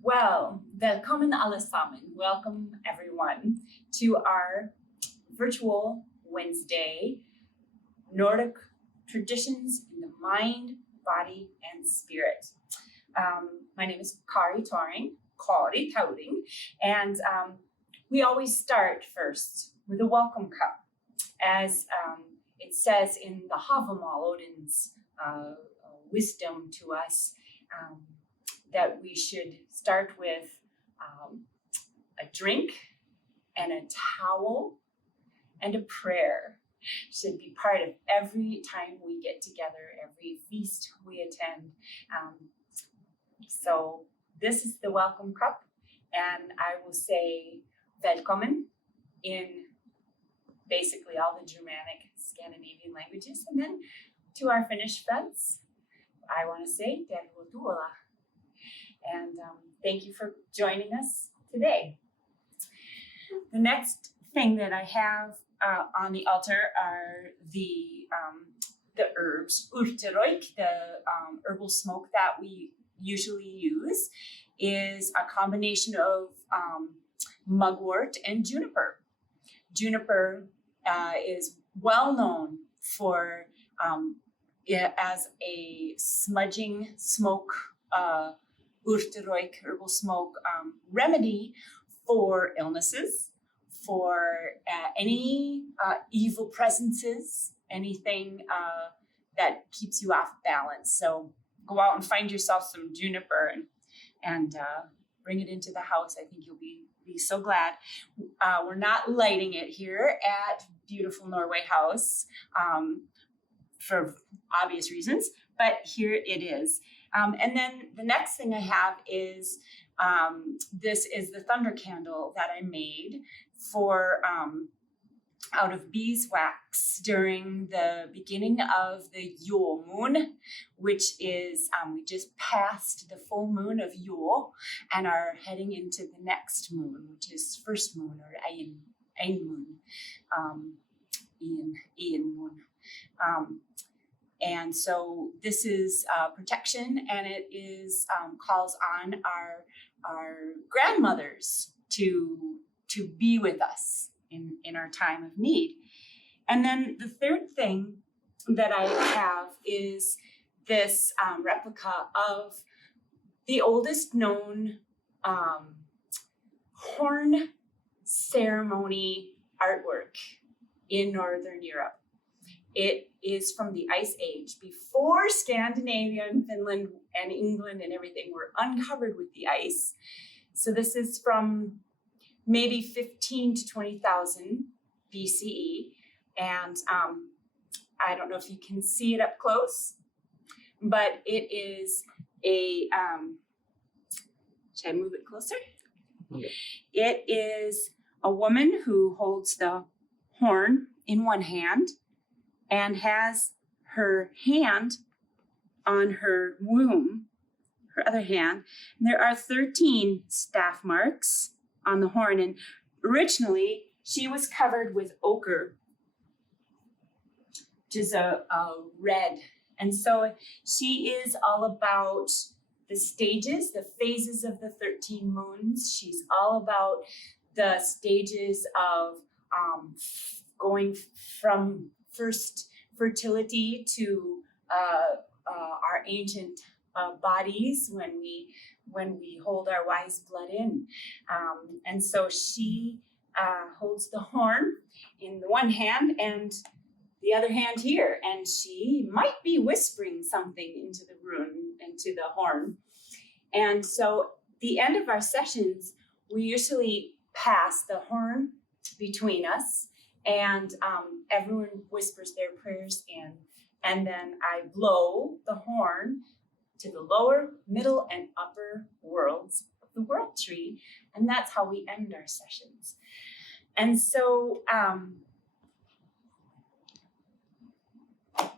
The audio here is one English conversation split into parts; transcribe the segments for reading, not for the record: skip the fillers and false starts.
Well, välkommen allesammans. Welcome everyone to our virtual Wednesday Nordic Traditions in the Mind, Body, and Spirit. My name is Kari Tauring, and we always start first with a welcome cup, as it says in the Havamal, Odin's wisdom to us, that we should start with a drink and a towel and a prayer. Should be part of every time we get together, every feast we attend. So this is the welcome cup, and I will say välkommen in basically all the Germanic Scandinavian languages, and then to our Finnish friends, I want to say tervetuloa. And thank you for joining us today. The next thing that I have on the altar are the herbs. Urteroik, the herbal smoke that we usually use, is a combination of mugwort and juniper. Juniper is well known for as a smudging smoke, urteroik herbal smoke remedy for illnesses, for any evil presences, anything that keeps you off balance. So go out and find yourself some juniper and bring it into the house. I think you'll be so glad. We're not lighting it here at beautiful Norway House for obvious reasons, but here it is. And then the next thing I have is this is the thunder candle that I made for out of beeswax during the beginning of the Yule moon, which is we just passed the full moon of Yule and are heading into the next moon, which is first moon or ein moon, Ian moon. And so this is protection, and it is calls on our grandmothers to be with us in our time of need. And then the third thing that I have is this replica of the oldest known horn ceremony artwork in Northern Europe. It is from the Ice Age, before Scandinavia and Finland and England and everything were uncovered with the ice. So this is from maybe 15 to 20,000 BCE. And I don't know if you can see it up close, but it is a, should I move it closer? Okay. It is a woman who holds the horn in one hand and has her hand on her womb, her other hand. And there are 13 staff marks on the horn. And originally, she was covered with ochre, which is a red. And so she is all about the stages, the phases of the 13 moons. She's all about the stages of going from first fertility to our ancient bodies when we hold our wise blood in, and so she holds the horn in the one hand and the other hand here, and she might be whispering something into the rune, into the horn. And so the end of our sessions, we usually pass the horn between us, and everyone whispers their prayers in, and then I blow the horn to the lower, middle, and upper worlds of the world tree, and that's how we end our sessions. And so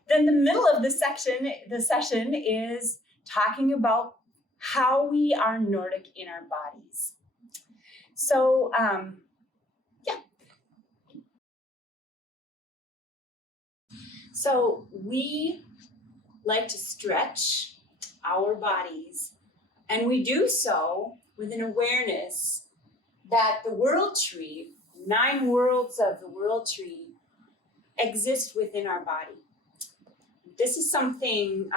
then the middle of the session is talking about how we are Nordic in our bodies. So So we like to stretch our bodies, and we do so with an awareness that the world tree, 9 worlds of the world tree, exist within our body. This is something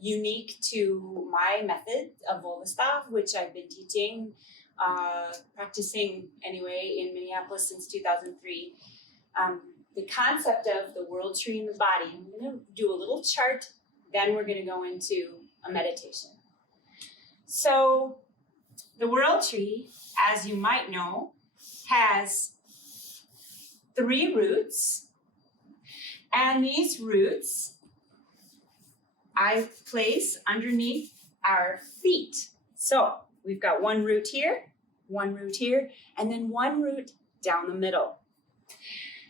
unique to my method of völva Stav, which I've been teaching, practicing anyway in Minneapolis since 2003. The concept of the world tree in the body. I'm going to do a little chart, then we're going to go into a meditation. So the world tree, as you might know, has 3 roots, and these roots I place underneath our feet. So we've got 1 root here, 1 root here, and then 1 root down the middle.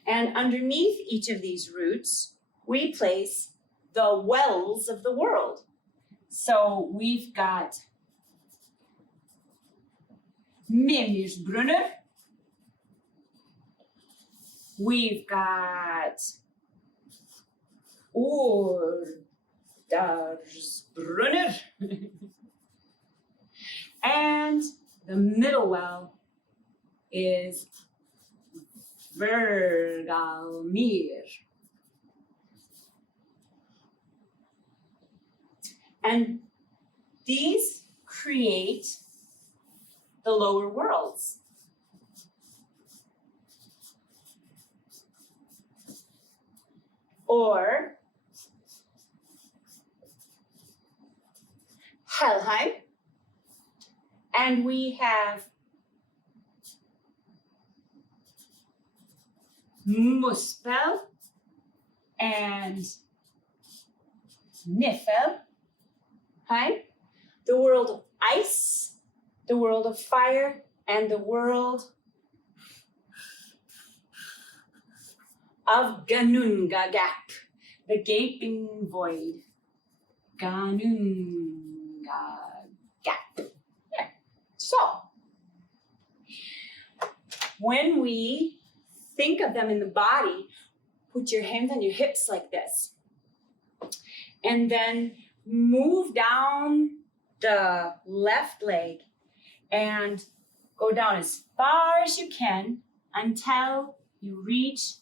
And underneath each of these roots, we place the wells of the world. So we've got Mimersbrunner, we've got Ordarsbrunner, and the middle well is Vergalmir. And these create the lower worlds. Or Helheim. And we have Muspel and Niflheim, the world of ice, the world of fire, and the world of Ganunga Gap, the gaping void. Ganunga Gap. Yeah. So, when we think of them in the body, put your hands on your hips like this. And then move down the left leg and go down as far as you can until you reach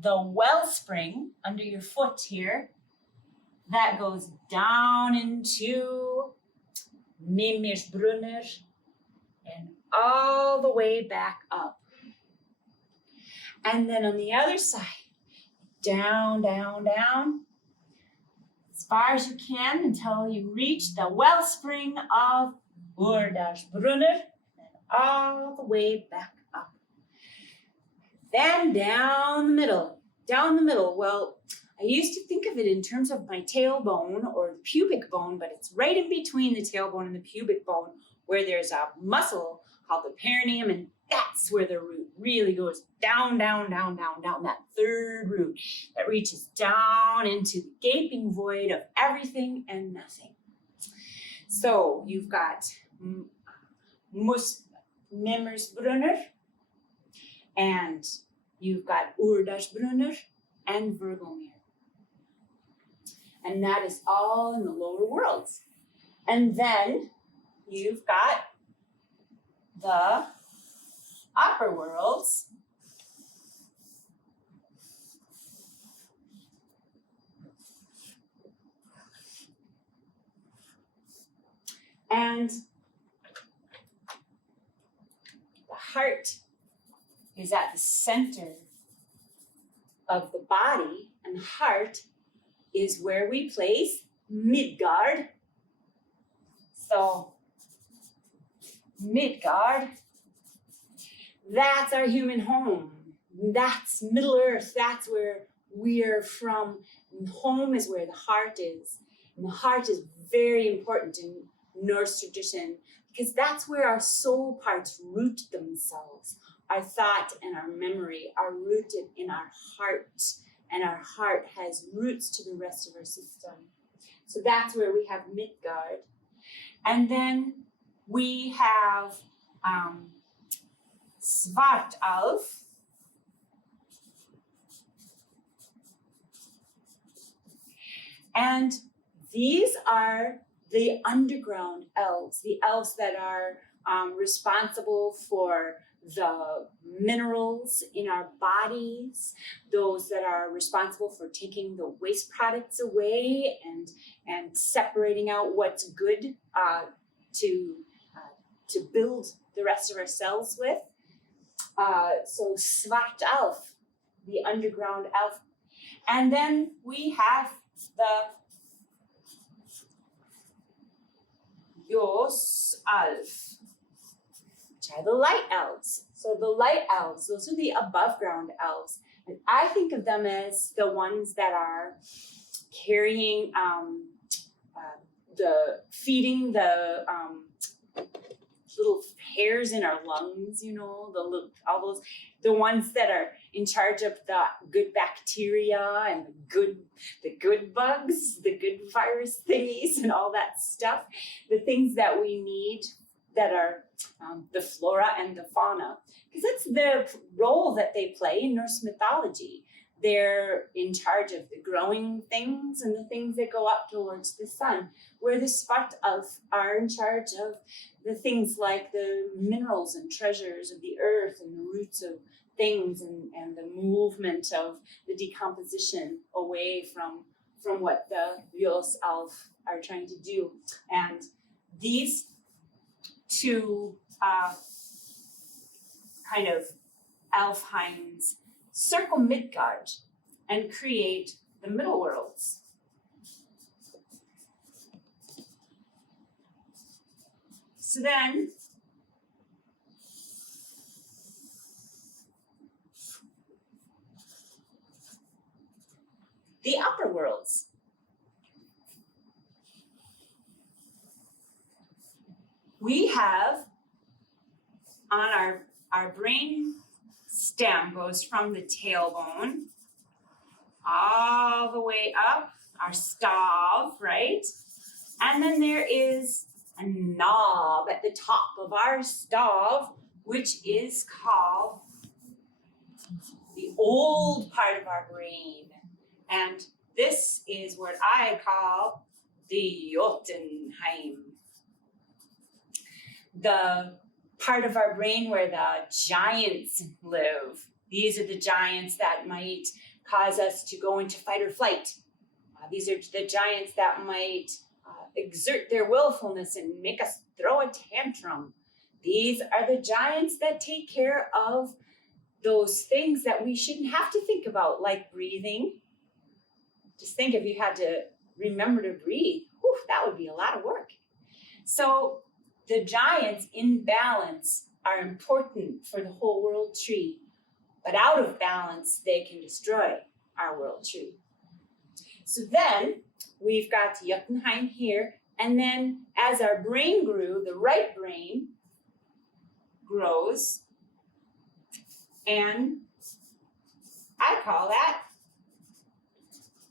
the wellspring under your foot here. That goes down into Mimersbrunner and all the way back up. And then on the other side, down, down, down, as far as you can until you reach the wellspring of Ordarsbrunner and all the way back up. Then down the middle, Well, I used to think of it in terms of my tailbone or the pubic bone, but it's right in between the tailbone and the pubic bone where there's a muscle called the perineum, and that's where the root really goes down, down, down, down, down, that 3rd root that reaches down into the gaping void of everything and nothing. So you've got Mimersbrunner, and you've got Ordarsbrunner and Vergalmir. And that is all in the lower worlds. And then you've got the upper worlds. And the heart is at the center of the body, and the heart is where we place Midgard. So Midgard, that's our human home. That's Middle Earth. That's where we are from. And home is where the heart is. And the heart is very important in Norse tradition because that's where our soul parts root themselves. Our thought and our memory are rooted in our heart, and our heart has roots to the rest of our system. So that's where we have Midgard. And then we have Svartalf. And these are the underground elves, the elves that are responsible for the minerals in our bodies, those that are responsible for taking the waste products away and separating out what's good to build the rest of our cells with. So Svart Elf, the underground elf. And then we have the Ljós Elf, which are the light elves. So the light elves, those are the above ground elves. And I think of them as the ones that are carrying, feeding the little hairs in our lungs, you know, the ones that are in charge of the good bacteria and the good bugs, the good virus thingies and all that stuff, the things that we need that are the flora and the fauna, because that's the role that they play in Norse mythology. They're in charge of the growing things and the things that go up towards the sun, where the Svart Elf are in charge of the things like the minerals and treasures of the earth and the roots of things and the movement of the decomposition away from what the Ljós Elf are trying to do. And these two kind of Elfheims circle Midgard and create the middle worlds. So then, the upper worlds. We have on our brain stem goes from the tailbone all the way up, our Stav, right? And then there is a knob at the top of our Stav, which is called the old part of our brain. And this is what I call the Jotunheim. The part of our brain where the giants live. These are the giants that might cause us to go into fight or flight. These are the giants that might exert their willfulness and make us throw a tantrum. These are the giants that take care of those things that we shouldn't have to think about, like breathing. Just think if you had to remember to breathe, whew, that would be a lot of work. So the giants in balance are important for the whole world tree, but out of balance, they can destroy our world tree. So then we've got Jotunheim here, and then as our brain grew, the right brain grows, and I call that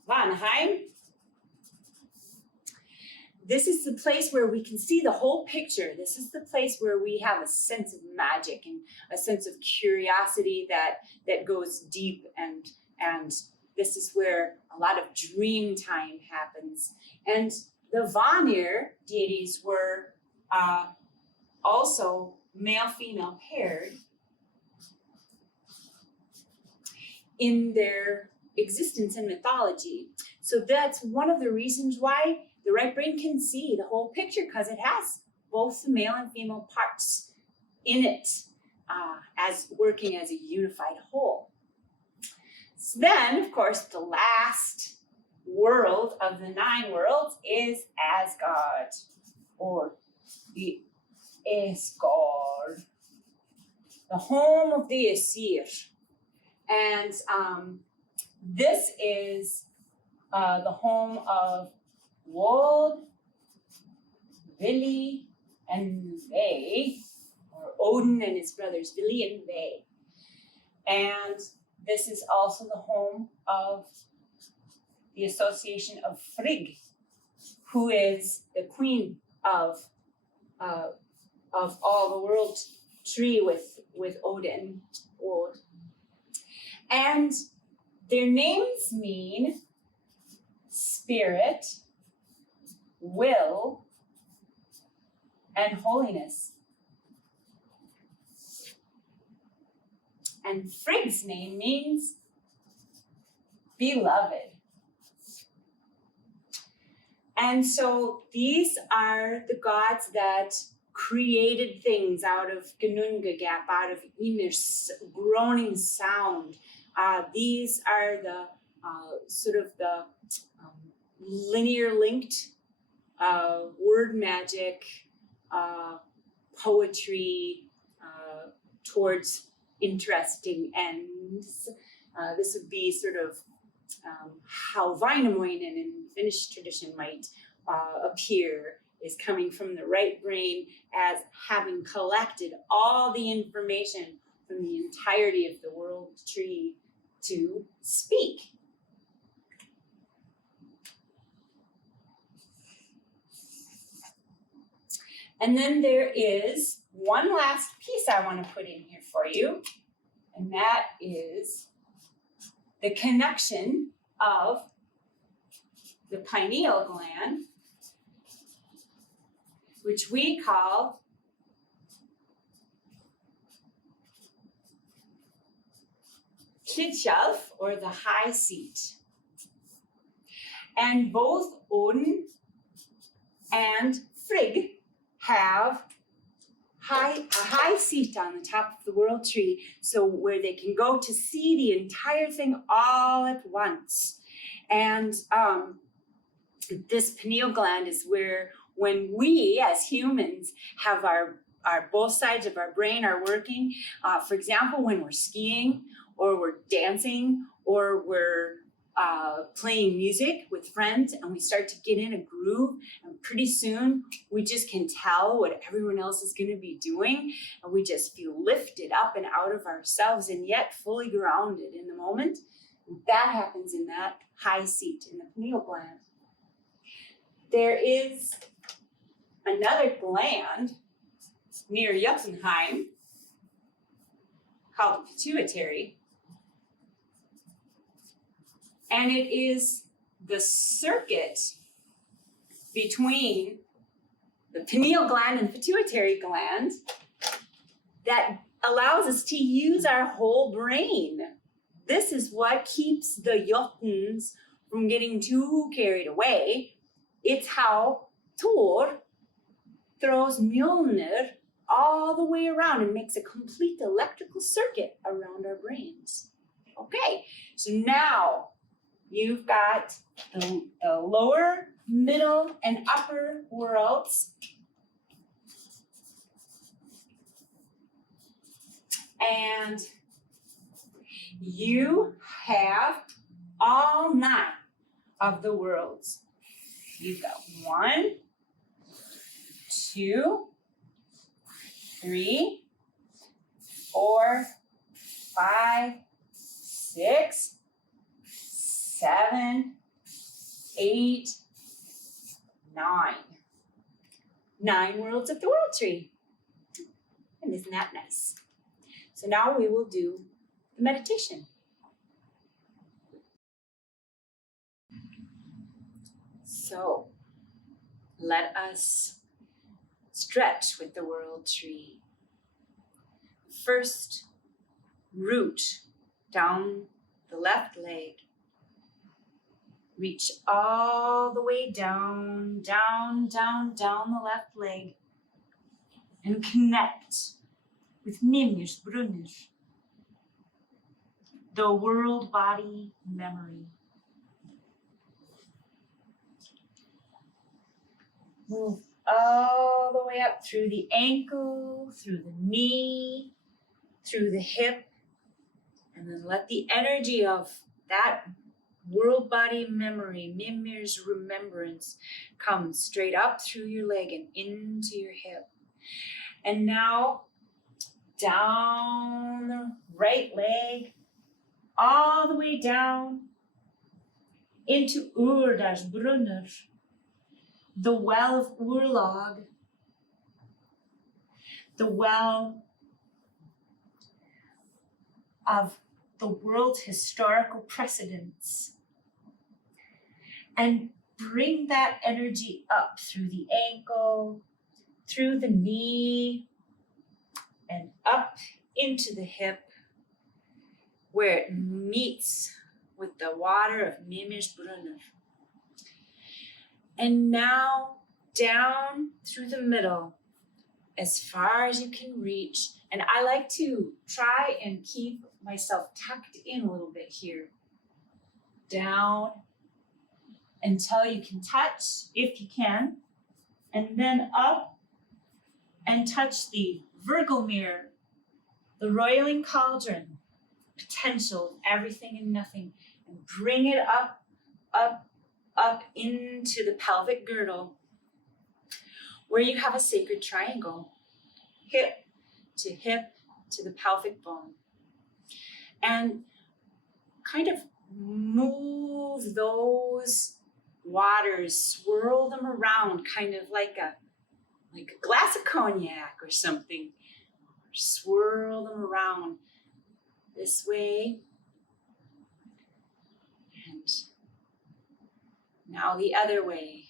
Vanheim. This is the place where we can see the whole picture. This is the place where we have a sense of magic and a sense of curiosity that goes deep, and this is where a lot of dream time happens. And the Vanir deities were also male-female paired in their existence in mythology. So that's one of the reasons why the right brain can see the whole picture, because it has both the male and female parts in it as working as a unified whole. So then, of course, the last world of the 9 worlds is Asgard, or the Asgard, the home of the Aesir. And this is the home of Wold, Vili, and Ve, or Odin and his brothers, Vili and Ve. And this is also the home of the association of Frigg, who is the queen of all the world tree with Odin, Od. And their names mean spirit, will, and holiness. And Frigg's name means beloved. And so these are the gods that created things out of Gnungagap, out of Ymir's groaning sound. These are the sort of the linear linked word magic, poetry towards interesting ends. This would be sort of how Vainamoinen in Finnish tradition might appear, is coming from the right brain as having collected all the information from the entirety of the world tree to speak. And then there is one last piece I want to put in here for you, and that is the connection of the pineal gland, which we call Klitjalf, or the high seat. And both Odin and Frigg have a high seat on the top of the world tree, so where they can go to see the entire thing all at once. And this pineal gland is where, when we as humans have our both sides of our brain are working, for example, when we're skiing or we're dancing or we're playing music with friends, and we start to get in a groove, and pretty soon we just can tell what everyone else is going to be doing, and we just feel lifted up and out of ourselves and yet fully grounded in the moment. And that happens in that high seat in the pineal gland. There is another gland near Jotunheim called the pituitary. And it is the circuit between the pineal gland and pituitary gland that allows us to use our whole brain. This is what keeps the Jotuns from getting too carried away. It's how Thor throws Mjolnir all the way around and makes a complete electrical circuit around our brains. Okay, so now you've got the lower, middle, and upper worlds. And you have all 9 of the worlds. You've got 1, 2, 3, 4, 5, 6, 7, 8, 9. 9 worlds of the world tree. And isn't that nice? So now we will do the meditation. So let us stretch with the world tree. First, root down the left leg. Reach all the way down, down, down, down the left leg. And connect with Mimmir's Brunnr, the world body memory. Move all the way up through the ankle, through the knee, through the hip, and then let the energy of that world body memory, Mimmir's remembrance, come straight up through your leg and into your hip. And now down the right leg, all the way down into Urdar's Brunnr, the well of Urlag, the well of the world's historical precedents, and bring that energy up through the ankle, through the knee, and up into the hip, where it meets with the water of Mimersbrunner. And now down through the middle, as far as you can reach. And I like to try and keep myself tucked in a little bit here. Down until you can touch, if you can. And then up and touch the Virgilmere, the roiling cauldron, potential, everything and nothing. And bring it up, up, up into the pelvic girdle, where you have a sacred triangle, hip to the pelvic bone. And kind of move those waters, swirl them around, kind of like a glass of cognac or something. Swirl them around this way. And now the other way.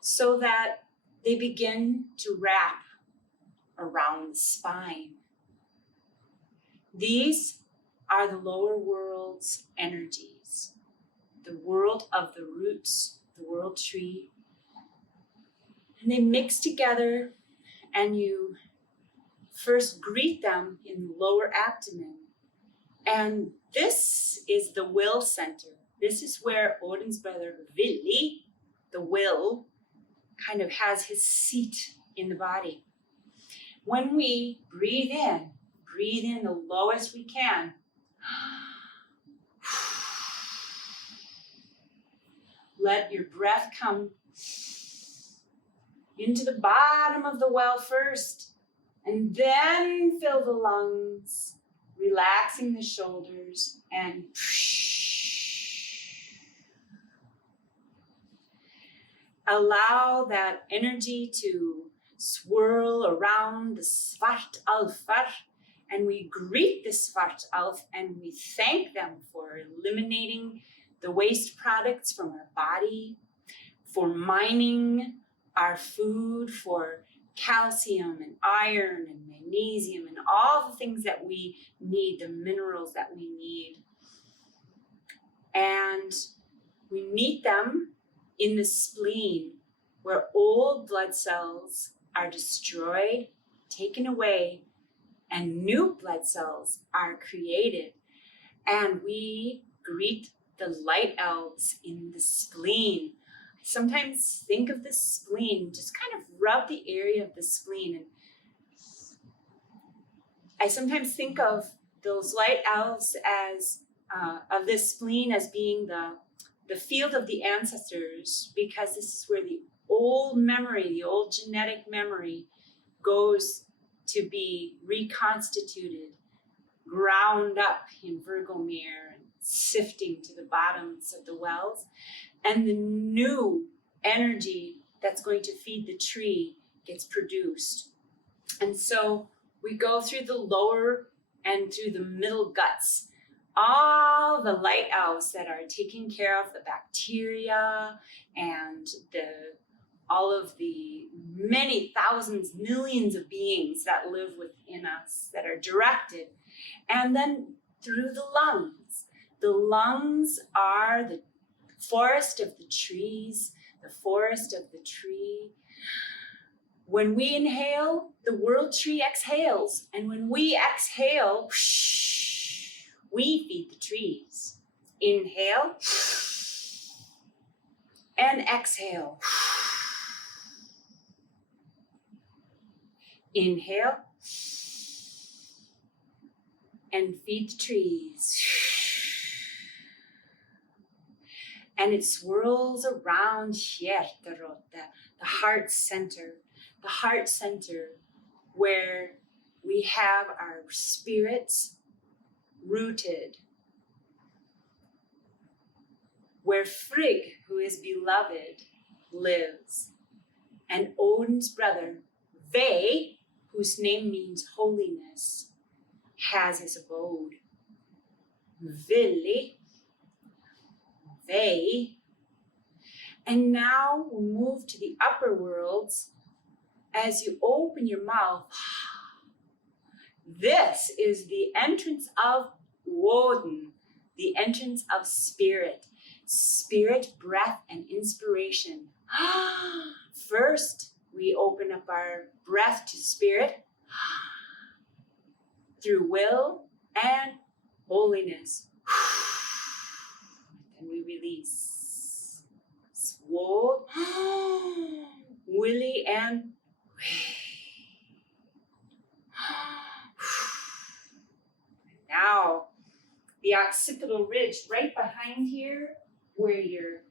So that they begin to wrap around the spine. These are the lower world's energies, the world of the roots, the world tree. And they mix together, and you first greet them in the lower abdomen. And this is the will center. This is where Odin's brother Vili, the will, kind of has his seat in the body. When we breathe in the lowest we can. Let your breath come into the bottom of the well first, and then fill the lungs, relaxing the shoulders, and allow that energy to swirl around the Svartalfar, and we greet the Svartalf and we thank them for eliminating the waste products from our body, for mining our food for calcium and iron and magnesium and all the things that we need, the minerals that we need. And we meet them in the spleen, where old blood cells are destroyed, taken away, and new blood cells are created. And we greet the light elves in the spleen. I sometimes think of the spleen, just kind of rub the area of the spleen. And I sometimes think of those light elves as, of this spleen as being the field of the ancestors, because this is where the old memory, the old genetic memory goes to be reconstituted, ground up in Virgilmere and sifting to the bottoms of the wells. And the new energy that's going to feed the tree gets produced. And so we go through the lower and through the middle guts, all the light elves that are taking care of the bacteria and all of the many thousands, millions of beings that live within us that are directed. And then through the lungs. The lungs are the forest of the trees, the forest of the tree. When we inhale, the world tree exhales. And when we exhale, we feed the trees. Inhale and exhale. Inhale and feed the trees. And it swirls around Hjerterot, the heart center where we have our spirits rooted, where Frigg, who is beloved, lives, and Odin's brother, Ve, whose name means holiness, has his abode. Vili, Ve. And now we'll move to the upper worlds. As you open your mouth, this is the entrance of Woden, the entrance of spirit. Spirit, breath, and inspiration. First, we open up our breath to spirit through will and holiness. And we release. Swole, willy, and now the occipital ridge right behind here, where your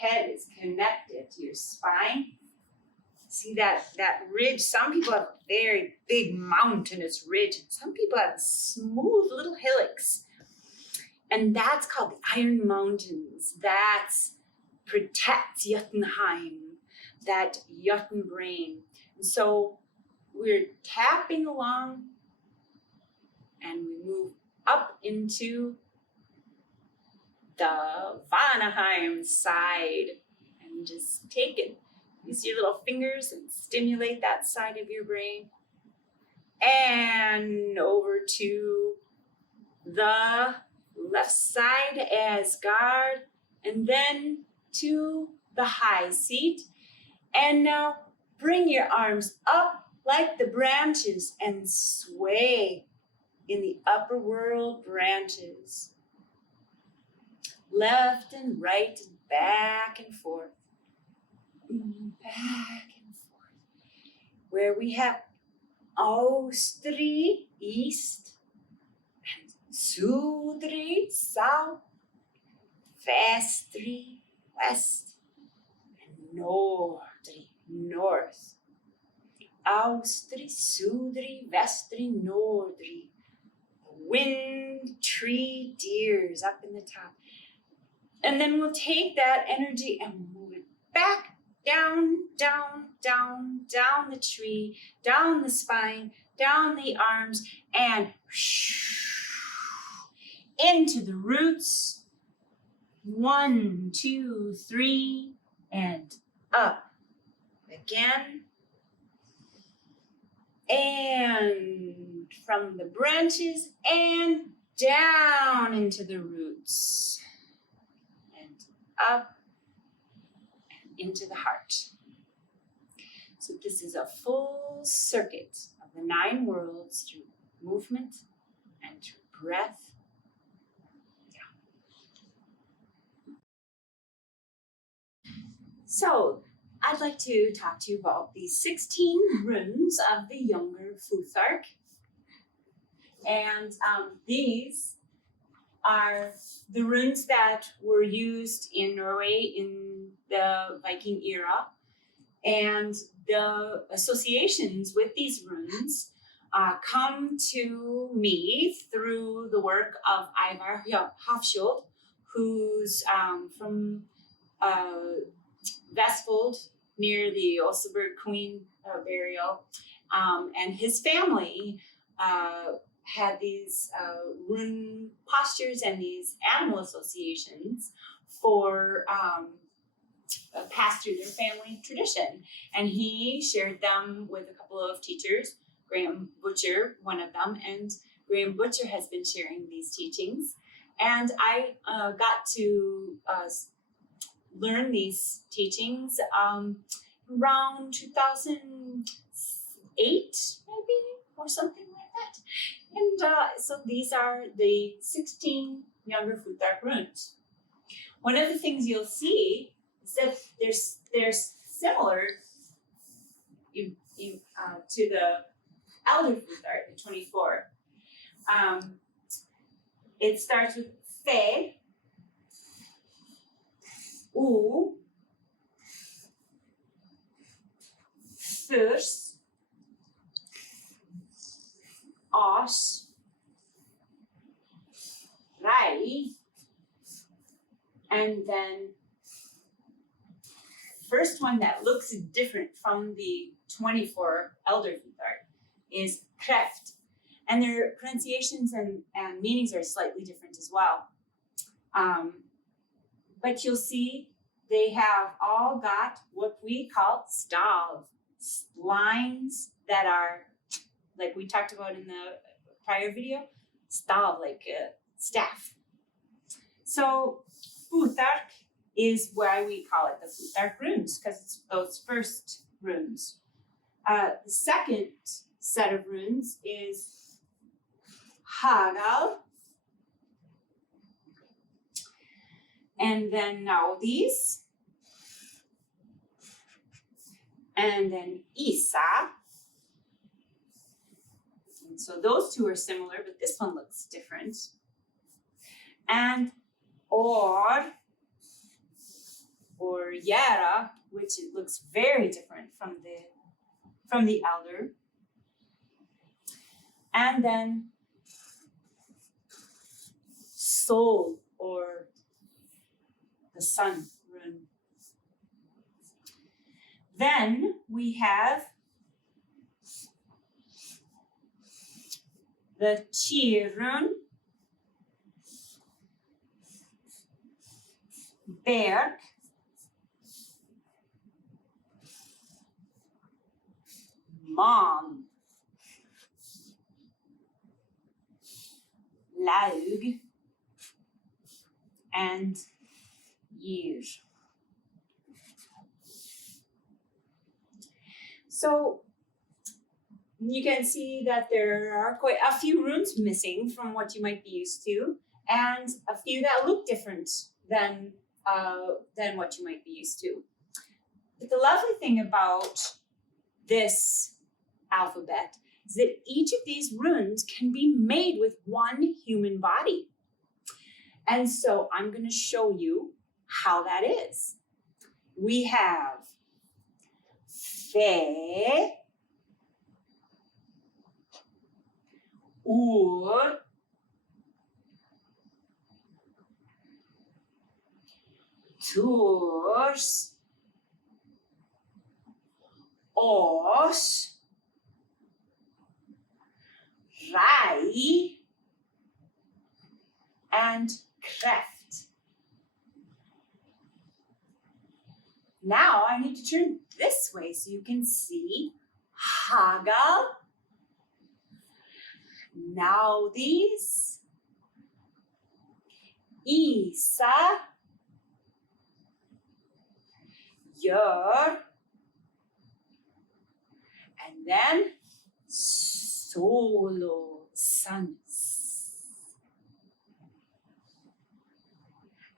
head is connected to your spine. See that ridge? Some people have a very big mountainous ridge. Some people have smooth little hillocks. And that's called the Iron Mountains. That protects Jotunheim, that Jotun brain. And so we're tapping along and we move up into the Vanaheim side and just take it. Use your little fingers and stimulate that side of your brain. And over to the left side, Asgard, and then to the high seat. And now bring your arms up like the branches and sway in the upper world branches. Left and right and back and forth. Back and forth. Where we have Austri, east, and Sudri, south, Vestri, west, and Nordri, north. Austri, Sudri, Vestri, Nordri. Wind, tree, deers up in the top. And then we'll take that energy and move it back, down, down, down, down the tree, down the spine, down the arms, and into the roots. 1, 2, 3, and up again. And from the branches and down into the roots. And up and into the heart. So this is a full circuit of the 9 worlds through movement and through breath. So I'd like to talk to you about the 16 runes of the Younger Futhark. And these are the runes that were used in Norway in the Viking era. And the associations with these runes come to me through the work of Ivar Hafskjold, who's from Vestfold, near the Oseberg Queen burial, and his family had these rune postures and these animal associations for passed through their family tradition, and he shared them with a couple of teachers, Graham Butcher, one of them, and Graham Butcher has been sharing these teachings, and I got to learn these teachings around 2008, maybe, or something like that. And so these are the 16 Younger Futhark runes. One of the things you'll see is that they're similar to the Elder Futhark, the 24. It starts with Fe, U, Thurs, As, Rai, and then first one that looks different from the 24 Elder Futhark is Kreft, and their pronunciations and meanings are slightly different as well. But you'll see they have all got what we call Stav, lines that are, like we talked about in the prior video, Stav, like a staff. So Futhark is why we call it the Futhark Runes, because it's those first runes. The second set of runes is Hagal, and then now these, and then Isa. And so those two are similar, but this one looks different. And or Yara, which it looks very different from the elder. And then Sol, or the sun rune. Then we have the Chi rune, Berg, Man, Laug, and Year. So you can see that there are quite a few runes missing from what you might be used to, and a few that look different than what you might be used to. But the lovely thing about this alphabet is that each of these runes can be made with one human body. And so I'm going to show you how that is. We have Fe, Ur, Turs, Os, Rai, and Kreft. Now I need to turn this way so you can see Hagal. Now these, Isa, Yer, and then Solo, sun.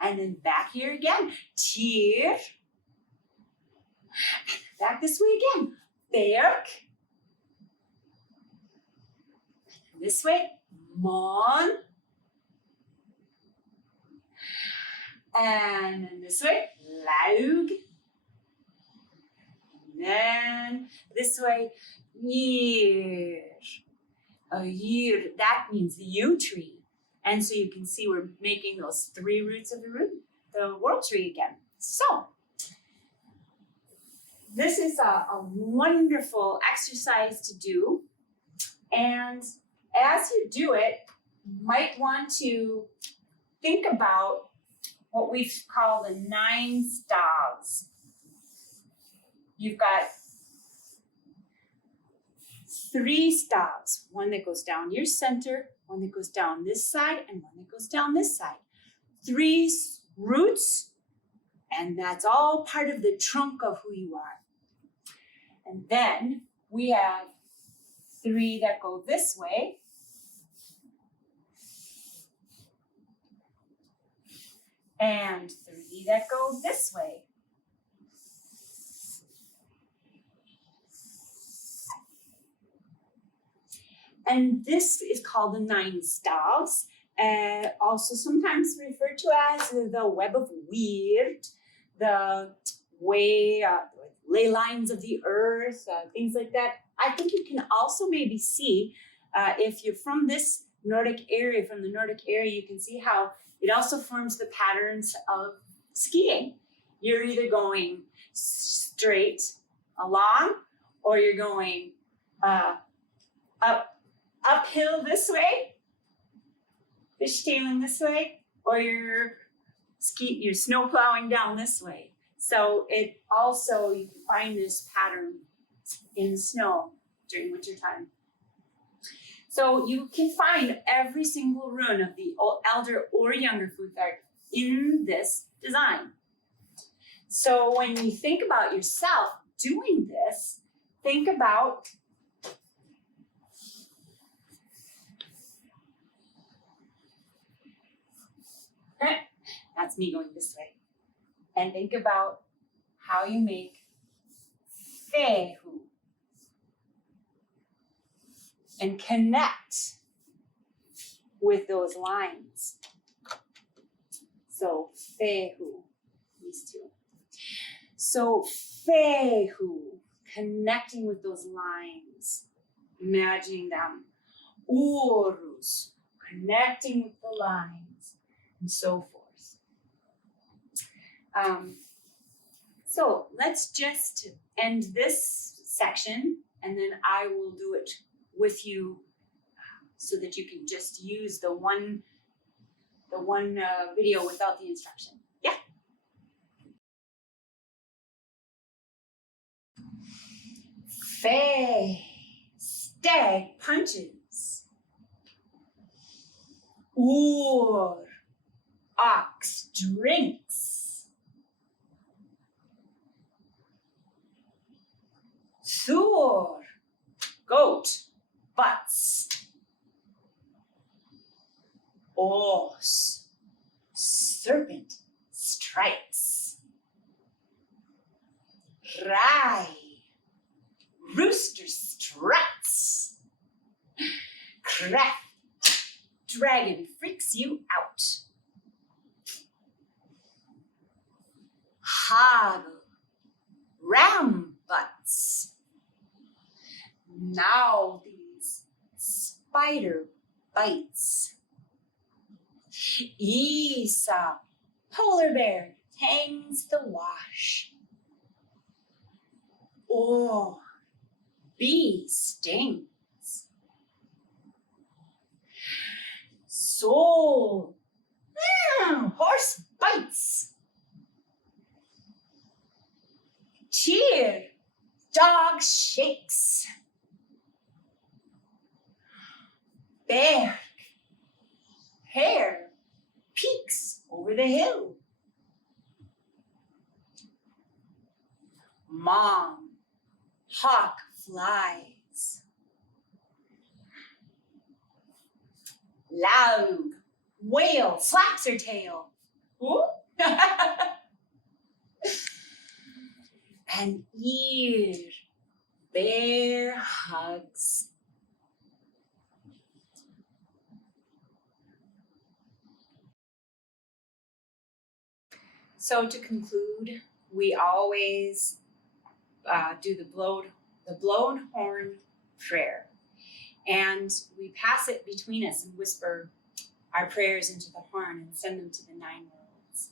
And then back here again, Tyr. Back this way again, Berg. This way, Mon. And then this way, Laug. And then this way, Year. A year, that means the yew tree. And so you can see we're making those three roots of the world tree again. So this is a wonderful exercise to do. And as you do it, you might want to think about what we call the 9 stavs. You've got 3 stavs, one that goes down your center, one that goes down this side, and one that goes down this side. 3 roots, and that's all part of the trunk of who you are. And then we have 3 that go this way, and 3 that go this way. And this is called the 9 stavs, also sometimes referred to as the web of weird, the way, ley lines of the earth, things like that. I think you can also maybe see, if you're from this Nordic area, from the Nordic area, you can see how it also forms the patterns of skiing. You're either going straight along, or you're going uphill this way, fishtailing this way, or you're snow plowing down this way. So it also, you can find this pattern in snow during winter time. So you can find every single rune of the Elder or Younger Futhark in this design. So when you think about yourself doing this, think about that's me going this way. And think about how you make fehu and connect with those lines. So fehu, these two. So fehu, connecting with those lines, imagining them. Urus, connecting with the lines, and so forth. So let's just end this section, and then I will do it with you so that you can just use the one video without the instruction. Yeah. Fe, stag punches. Ur, ox drinks. Thur, goat butts. Os, serpent strikes. Rai, rooster struts. Craft, dragon freaks you out. Hagel, ram butts. Now these spider bites. Isa, polar bear, hangs the wash. Oh, bee stings. Soul, horse bites. Cheer, dog shakes. Berg, hare peeks over the hill. Mom, hawk flies. Loud, whale slaps her tail. Ooh. And ear, bear hugs. So to conclude, we always do the blown horn prayer. And we pass it between us and whisper our prayers into the horn and send them to the 9 worlds.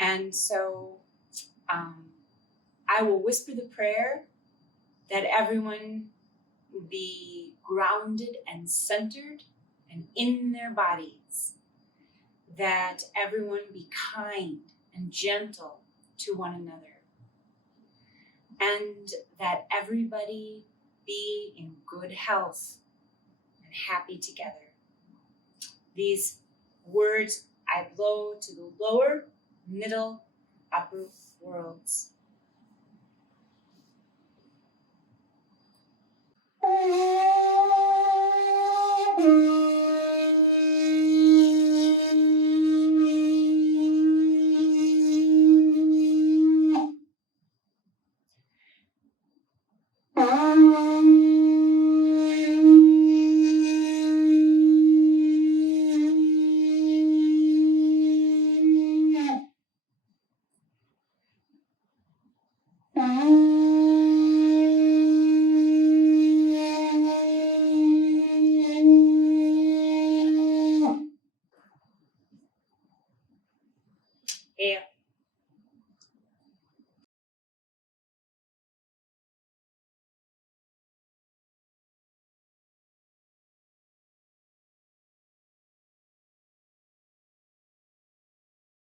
And so I will whisper the prayer that everyone be grounded and centered and in their bodies, that everyone be kind and gentle to one another, and that everybody be in good health and happy together. These words I blow to the lower, middle, upper worlds.